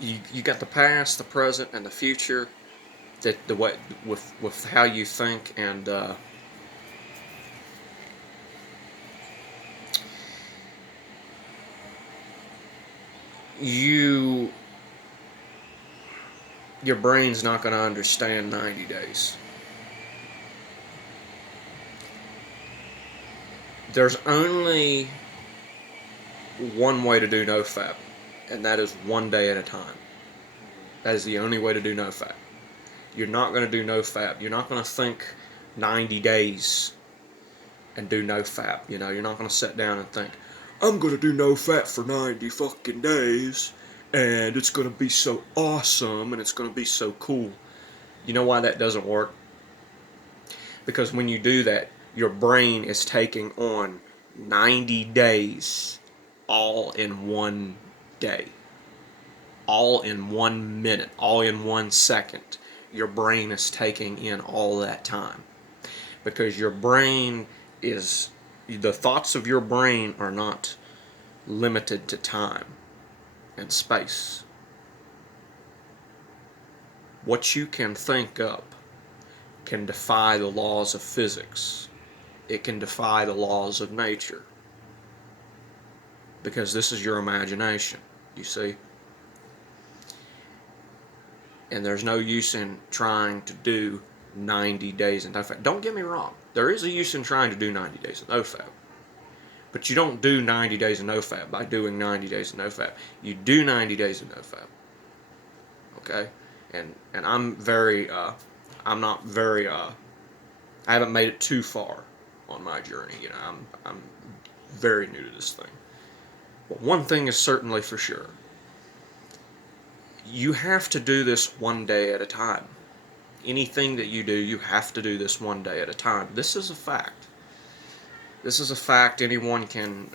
you got the past, the present, and the future. That the way with how you think, and you your brain's not going to understand 90 days. There's only one way to do Nofap, and that is one day at a time. That is the only way to do Nofap. You're not going to do Nofap. You're not going to think 90 days and do Nofap. You know, you're not going to sit down and think, I'm going to do Nofap for 90 fucking days, and it's going to be so awesome, and it's going to be so cool. You know why that doesn't work? Because when you do that, your brain is taking on 90 days all in one day, all in 1 minute, all in 1 second. Your brain is taking in all that time. Because your brain is, the thoughts of your brain are not limited to time and space. What you can think up can defy the laws of physics. It can defy the laws of nature. Because this is your imagination, you see? And there's no use in trying to do 90 days of Nofap. Don't get me wrong. There is a use in trying to do 90 days of Nofap. But you don't do 90 days of Nofap by doing 90 days of Nofap. You do 90 days of Nofap. Okay? And I'm not very, I haven't made it too far on my journey. You know, I'm very new to this thing. But one thing is certainly for sure. You have to do this one day at a time. Anything that you do, you have to do this one day at a time. This is a fact. This is a fact. Anyone can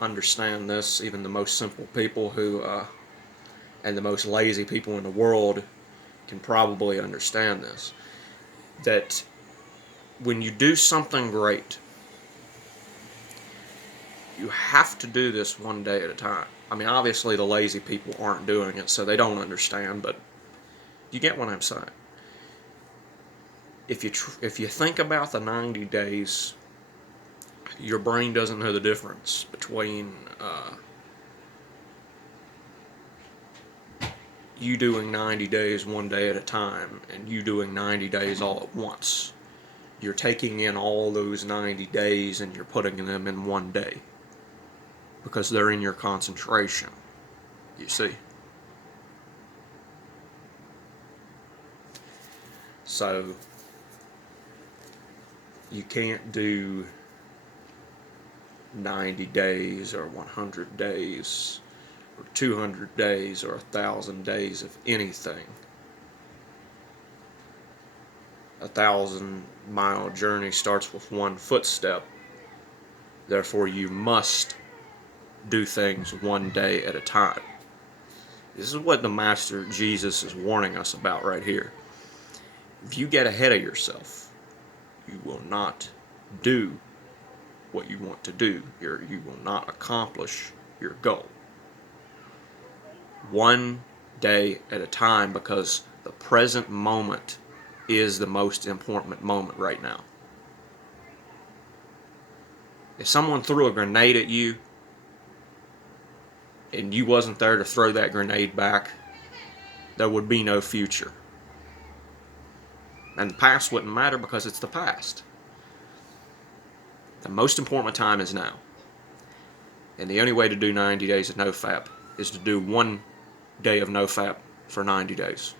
understand this. Even the most simple people and the most lazy people in the world can probably understand this. That when you do something great, you have to do this one day at a time. I mean, obviously the lazy people aren't doing it, so they don't understand, but you get what I'm saying. If you think about the 90 days, your brain doesn't know the difference between you doing 90 days one day at a time and you doing 90 days all at once. You're taking in all those 90 days and you're putting them in one day. Because they're in your concentration, you see. So, you can't do 90 days or 100 days or 200 days or 1,000 days of anything. 1,000-mile journey starts with one footstep. Therefore, you must do things one day at a time. This is what the Master Jesus is warning us about right here. If you get ahead of yourself, you will not do what you want to do. You will not accomplish your goal. One day at a time, because the present moment is the most important moment right now. If someone threw a grenade at you, and you wasn't there to throw that grenade back, there would be no future. And the past wouldn't matter because it's the past. The most important time is now. And the only way to do 90 days of Nofap is to do one day of Nofap for 90 days.